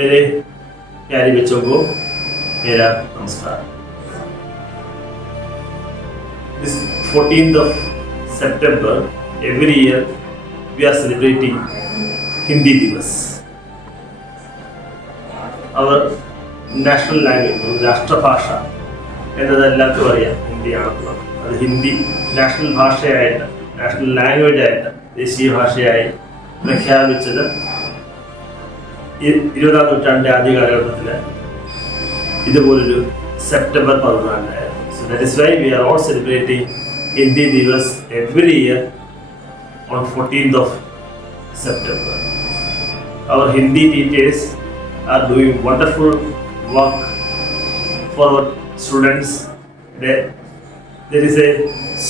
मेरे प्यारे बच्चों को मेरा नमस्कार। This 14th of September every year we are celebrating Hindi Divas. Our national language, രാഷ്ട്രഭാഷ എന്നത് എല്ലാവർക്കും അറിയാം ഹിന്ദിയാണെന്നുള്ളത്. അത് ഹിന്ദി നാഷണൽ ഭാഷയായിട്ട്, നാഷണൽ ലാംഗ്വേജ് ആയിട്ട്, ദേശീയ ഭാഷയായി പ്രഖ്യാപിച്ചത് 20ാം നൂറ്റാണ്ടിൻ്റെ ആദ്യ കാലഘട്ടത്തിൽ ഇതുപോലൊരു September 14 So that is why we are all celebrating Hindi Divas every year on 14th of September. Our Hindi teachers are doing wonderful work for our students. There is a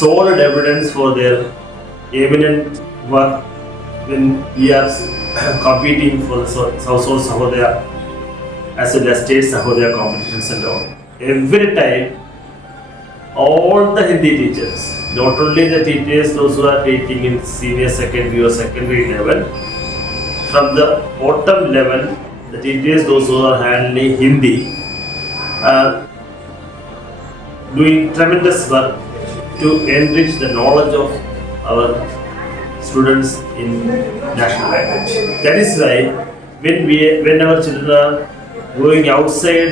solid evidence for their eminent work when we are competing for the South Sahodaya as well as State Sahodaya competitions and all. Every time, all the Hindi teachers, not only the teachers those who are teaching in senior secondary or secondary level, from the bottom level, the teachers those who are handling Hindi are doing tremendous work to enrich the knowledge of our students in national language. That is why when our children are going outside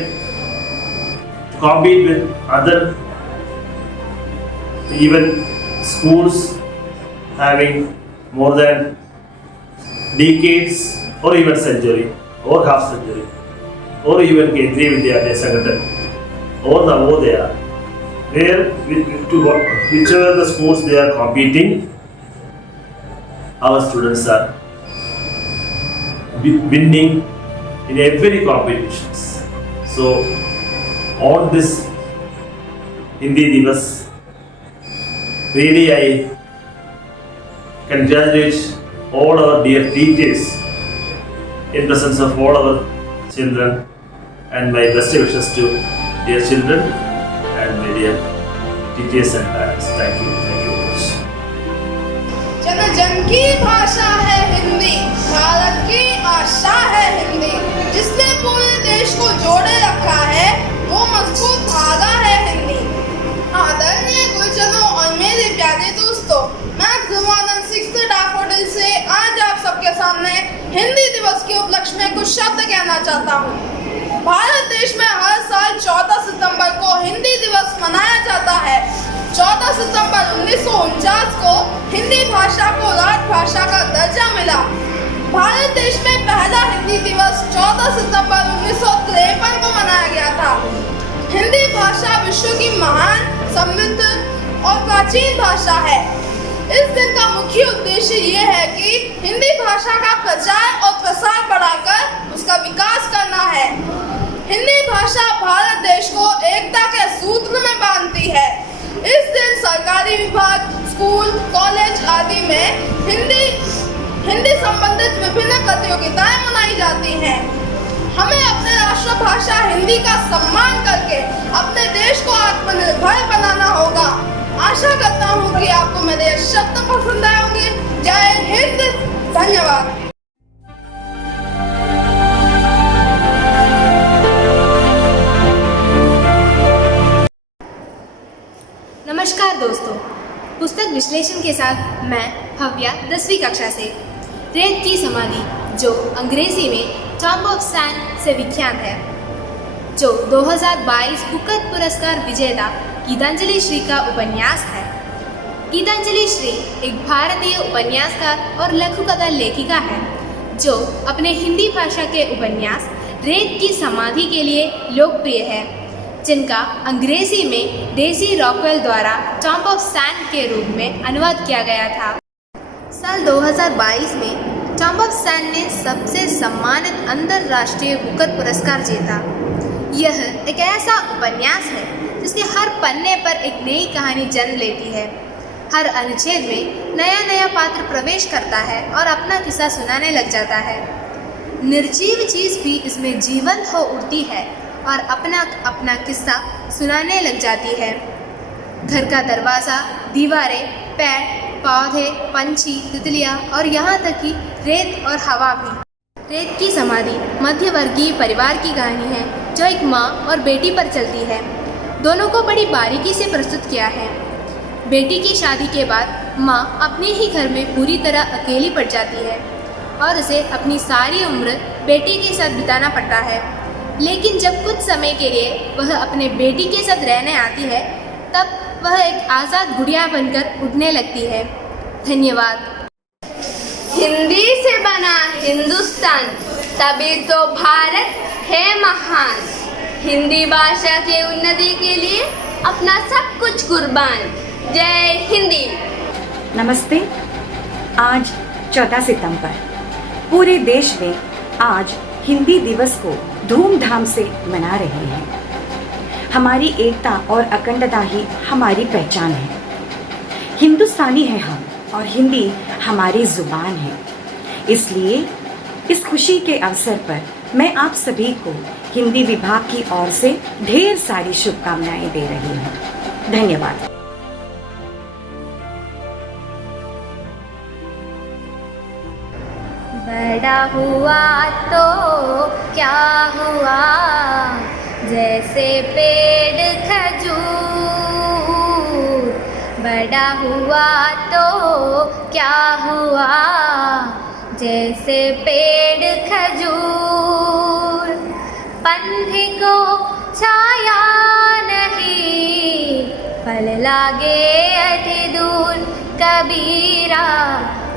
to compete with other even schools having more than decades or even century or half century or even Kendriya Vidyalaya Sangathan or Navodaya, where whichever the schools they are competing, our students are winning in every competitions. So on this Hindi Divas, really I congratulate all our dear teachers in presence of all our children, and my best wishes to dear children and my dear teachers and parents. Thank you very much. जन जन की भाषा है हिंदी, भारत की आशा है हिंदी, जिसने पूरे देश को जोड़े रखा है वो मजबूत धागा है हिंदी। आदरणीय गुरुजनों और मेरे प्यारे दोस्तों, मैं ध्रुवानंद 6th डैफोडिल से आज आप सबके सामने हिंदी दिवस के उपलक्ष्य में कुछ शब्द कहना चाहता हूँ। भारत देश में हर साल 14 सितंबर को हिंदी दिवस मनाया जाता है। 14 सितंबर 1949 को हिंदी भाषा को राजभाषा का दर्जा मिला। भारत देश में पहला हिंदी दिवस 14 सितंबर 1953 को मनाया गया था। हिंदी भाषा विश्व की महान, समृद्ध और प्राचीन भाषा है। इस दिन का मुख्य उद्देश्य ये है कि हिंदी भाषा का प्रचार और प्रसार बढ़ाकर उसका विकास करना है। हिंदी भाषा भारत देश को एकता के सूत्र में बांधती है। इस दिन सरकारी विभाग, स्कूल, कॉलेज आदि में हिंदी संबंधित विभिन्न प्रतियोगिताएं मनाई जाती हैं। हमें अपने राष्ट्रभाषा हिंदी का सम्मान करके अपने देश को आत्मनिर्भर बनाना होगा। आशा करता हूँ कि आपको मेरे शब्द पसंद आए होंगे। जय हिंद, धन्यवाद। नमस्कार दोस्तों, पुस्तक विश्लेषण के साथ मैं भव्या 10वीं कक्षा से। रेत की समाधि, जो अंग्रेजी में टॉम्ब ऑफ सैंड से विख्यात है, जो 2022 बुकर पुरस्कार विजेता गीतांजलि श्री का उपन्यास है। गीतांजलि श्री एक भारतीय उपन्यासकार और लघुकथा लेखिका है, जो अपने हिंदी भाषा के उपन्यास रेत की समाधि के लिए लोकप्रिय है, जिनका अंग्रेजी में डेजी रॉकवेल द्वारा टॉम्ब ऑफ सैंड के रूप में अनुवाद किया गया था। साल 2022 में टॉम्ब ऑफ सैंड ने सबसे सम्मानित अंतर्राष्ट्रीय बुकर पुरस्कार जीता। यह एक ऐसा उपन्यास है जिसके हर पन्ने पर एक नई कहानी जन्म लेती है। हर अनुच्छेद में नया नया पात्र प्रवेश करता है और अपना किस्सा सुनाने लग जाता है। निर्जीव चीज़ भी इसमें जीवंत हो उठती है और अपना अपना किस्सा सुनाने लग जाती है। घर का दरवाज़ा, दीवारें, पेड़, पौधे, पंछी, तितलियाँ और यहाँ तक कि रेत और हवा भी। रेत की समाधि मध्यवर्गीय परिवार की कहानी है जो एक माँ और बेटी पर चलती है। दोनों को बड़ी बारीकी से प्रस्तुत किया है। बेटी की शादी के बाद माँ अपने ही घर में पूरी तरह अकेली पड़ जाती है और उसे अपनी सारी उम्र बेटी के साथ बिताना पड़ता है। लेकिन जब कुछ समय के लिए वह अपने बेटी के साथ रहने आती है तब वह एक आज़ाद गुड़िया बनकर उड़ने लगती है। धन्यवाद। हिंदी से बना हिंदुस्तान, तभी तो भारत है महान। हिंदी भाषा के उन्नति के लिए अपना सब कुछ कुर्बान। जय हिंदी। नमस्ते। आज 14 सितंबर पूरे देश में आज हिंदी दिवस को धूमधाम से मना रहे हैं। हमारी एकता और अखंडता ही हमारी पहचान है। हिंदुस्तानी है हम और हिंदी हमारी जुबान है। इसलिए इस खुशी के अवसर पर मैं आप सभी को हिंदी विभाग की ओर से ढेर सारी शुभकामनाएं दे रही हूँ। धन्यवाद। बड़ा हुआ तो क्या हुआ, जैसे पेड़ खजूर। बड़ा हुआ तो क्या हुआ, जैसे पेड़ खजूर। पंथे को छाया नहीं, फल लागे अति दूर। कबीरा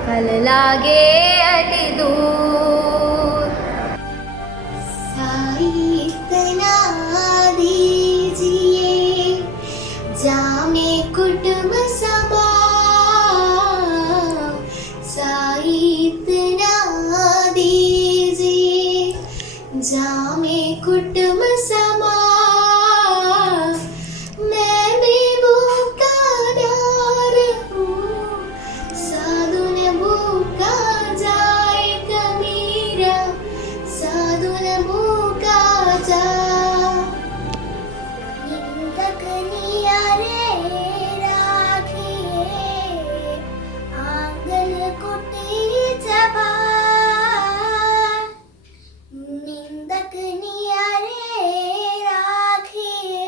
फल लागे अति दूर। साई इतना दीजिए, जामे कुटुंब सभा। साई इतना दीजिए, जामे कुटुंब सभा। मैं भी भूखादार हूँ, साधु न भूखा जाए। कबीरा साधु न भूखा जा। निंदक नियारे राखिए, आंगन कुटी चबा। निंदक नियारे राखिए,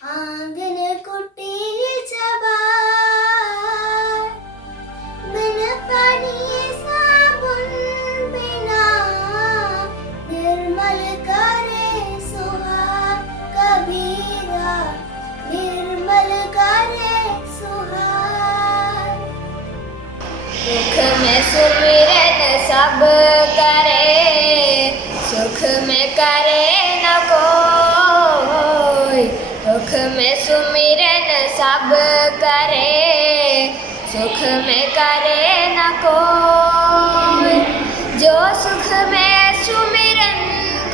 आंगन कुटी चबा। बिन पानी साबुन बिना, निर्मल करे सुहाग। कबीरा निर्मल करे सुहाग। सुख में सुमिरन सब करे, सुख में करे न कोई। सुख में सुमिरन सब करे, सुख में करे न कोई। जो सुख में सुमिरन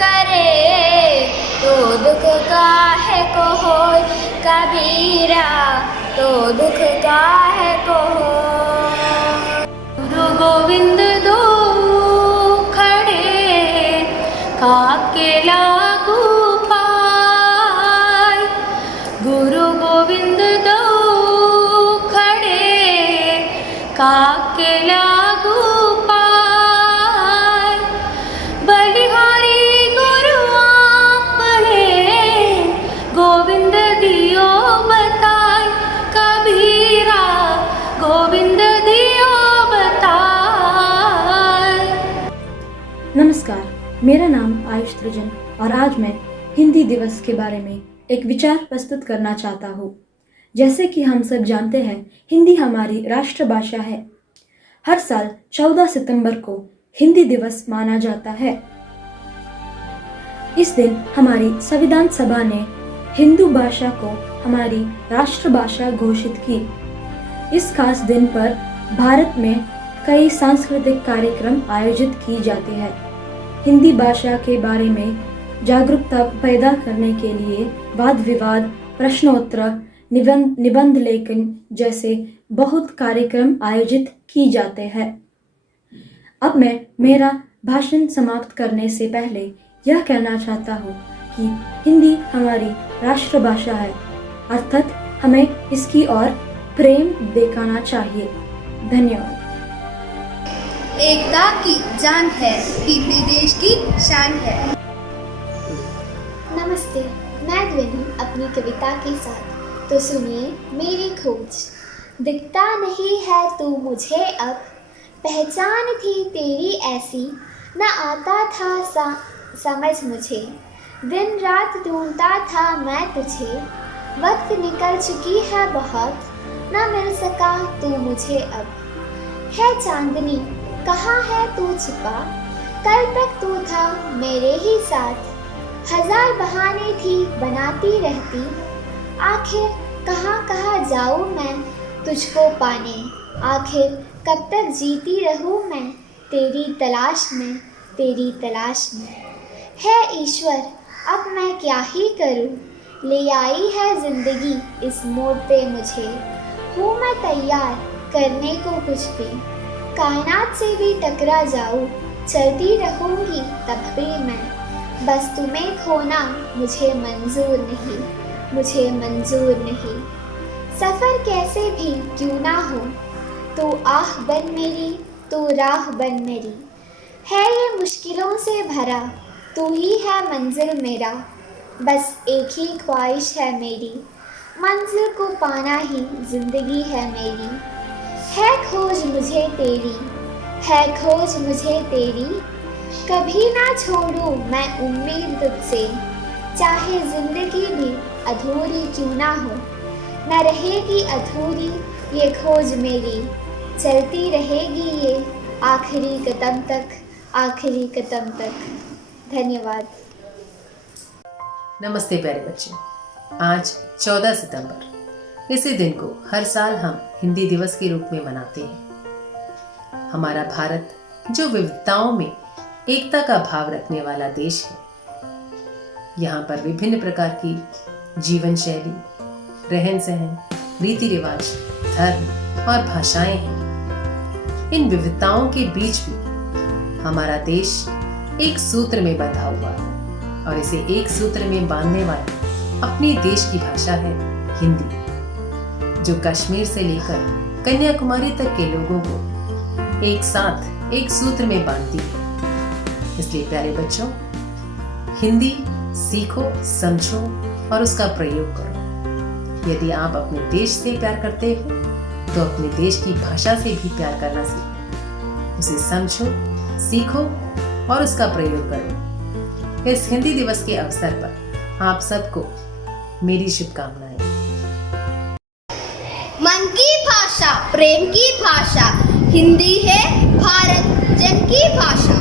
करे, तो दुख काहे को होय। कबीरा तो दुख काहे को होय। गुरु गोविंद दो खड़े, काके लागू पाय। गुरु गोविंद दो खड़े, काके लागू पाय। बलिहारी गुरु आपने, गोविंद दियो बताय। कबीरा गोविंद दियो बताय। नमस्कार, मेरा नाम आयुष त्रिजन और आज मैं हिंदी दिवस के बारे में एक विचार प्रस्तुत करना चाहता हूँ। जैसे कि हम सब जानते हैं, हिंदी हमारी राष्ट्रभाषा है। हर साल 14 सितंबर को हिंदी दिवस माना जाता है। इस दिन हमारी संविधान सभा ने हिंदी भाषा को हमारी राष्ट्रभाषा घोषित की। इस खास दिन पर भारत में कई सांस्कृतिक कार्यक्रम आयोजित किए जाते हैं। हिंदी भाषा के बारे में जागरूकता पैदा करने के लिए वाद विवाद, प्रश्नोत्तर, निबंध लेखन जैसे बहुत कार्यक्रम आयोजित किए जाते हैं। अब मैं मेरा भाषण समाप्त करने से पहले यह कहना चाहता हूँ कि हिंदी हमारी राष्ट्रभाषा है, अर्थात हमें इसकी ओर प्रेम दिखाना चाहिए। धन्यवाद। एकता की जान है, हिंदी देश की शान है। नमस्ते, मैं ध्वनि अपनी कविता के साथ। तो सुनिए मेरी खोज। दिखता नहीं है तू मुझे अब, पहचान थी तेरी ऐसी, न आता था समझ मुझे, दिन रात ढूंढता था मैं तुझे। वक्त निकल चुकी है बहुत, न मिल सका तू मुझे अब। है चांदनी कहाँ है तू छिपा, कल तक तू था मेरे ही साथ। हजार बहाने थी बनाती रहती, आखिर कहाँ कहाँ जाऊँ मैं तुझको पाने। आखिर कब तक जीती रहूँ मैं तेरी तलाश में, तेरी तलाश में। है ईश्वर अब मैं क्या ही करूँ, ले आई है जिंदगी इस मोड़ पे मुझे। हूँ मैं तैयार करने को कुछ भी, कायनात से भी टकरा जाऊँ, चलती रहूँगी तब भी मैं। बस तुम्हें खोना मुझे मंजूर नहीं, मुझे मंजूर नहीं। सफ़र कैसे भी क्यों ना हो, तू आह बन मेरी, तू राह बन मेरी। है ये मुश्किलों से भरा, तू ही है मंजिल मेरा। बस एक ही ख्वाहिश है मेरी, मंजिल को पाना ही ज़िंदगी है मेरी। है खोज मुझे तेरी, है खोज मुझे तेरी, कभी ना छोड़ूं मैं उम्मीद तुझसे। चाहे ज़िंदगी भी अधूरी क्यों ना हो, न रहेगी अधूरी ये खोज मेरी। चलती रहेगी ये आखिरी कदम तक, आखिरी कदम तक। धन्यवाद। नमस्ते प्यारे बच्चों, आज 14 सितंबर, इसी दिन को हर साल हम हिंदी दिवस के रूप में मनाते हैं। हमारा भारत जो विविधताओं में एकता का भाव रखने वाला देश है, यहाँ पर विभिन्न प्रकार की जीवन शैली, रहन सहन, रीति रिवाज, धर्म और भाषाएं हैं। इन विविधताओं के बीच भी हमारा देश एक सूत्र में बंधा हुआ है, और इसे एक सूत्र में बांधने वाली अपनी देश की भाषा है हिंदी, जो कश्मीर से लेकर कन्याकुमारी तक के लोगों को एक साथ एक सूत्र में बांधती है। इसलिए प्यारे बच्चों, हिंदी सीखो, समझो और उसका प्रयोग करो। यदि आप अपने देश से प्यार करते हो तो अपने देश की भाषा से भी प्यार करना सीखो, उसे समझो, सीखो और उसका प्रयोग करो। इस हिंदी दिवस के अवसर पर आप सबको मेरी शुभकामनाएं। मन की भाषा, प्रेम की भाषा, हिंदी है भारत जन की भाषा।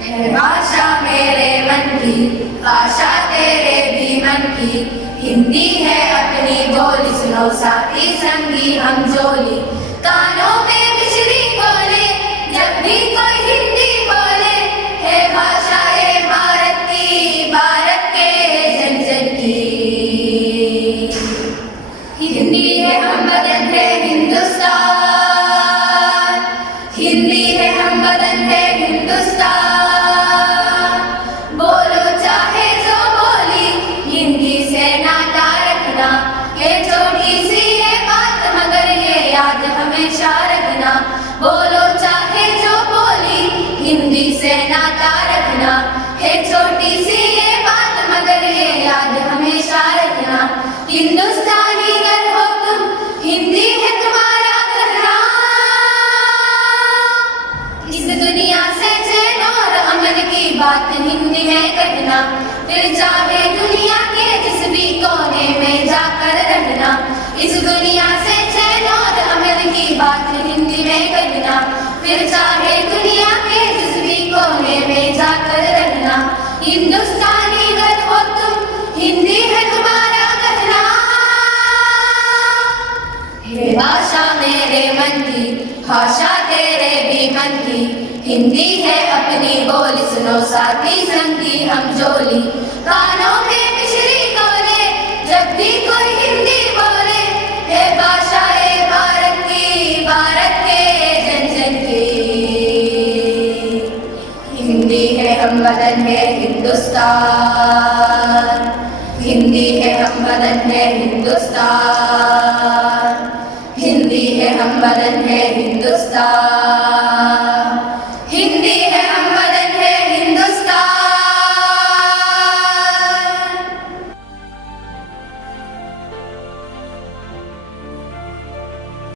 है भाषा मेरे मन की, भाषा तेरे भी मन की। हिंदी है अपनी बोली, सुनो साथी संगी हम जोली। कानों में बिजली बोले जब भी कोई हिंदी बोले, है भाषा ये भारत की, भारत के जन जन की। हिंदी है हम बदन है हिंदुस्तान, हिंदी है हम बदन है हिंदुस्तान। बोलो चाहे जो बोली, हिंदी से नाता रखना। ये छोटी सी ये बात मगर ये याद हमेशा रखना। बोलो चाहे जो बोली, हिंदी से नाता रखना। है छोटी सी ये बात मगर ये याद हमेशा रखना। हिंदुस्तानी अगर हो तुम, हिंदी है तुम्हारा कहना। इस दुनिया से चैन और अमन की बात हिंदी में कहना। फिर चाहे दुनिया के जिस भी कोने में जाकर रहना। इस दुनिया से चैन और अमन की बात हिंदी में कहना। फिर चाहे दुनिया के जिस भी कोने में जाकर रहना। हिंदुस्तानी अगर हो तुम, हिंदी है तुम्हारा कहना। है भाषा मेरे मन की, भाषा तेरे भी मन की। हिंदी है अपनी बोली, सुनो साथी संगी हम जोली। कानों में मिश्री बोले जब भी कोई हिंदी बोले, है भाषा ये भारत की, भारत के जन जन की। हिंदी है हम वतन है हिंदुस्तान, हिंदी है हम वतन है हिंदुस्तान। हिंदी है हम वतन है हिंदुस्तान।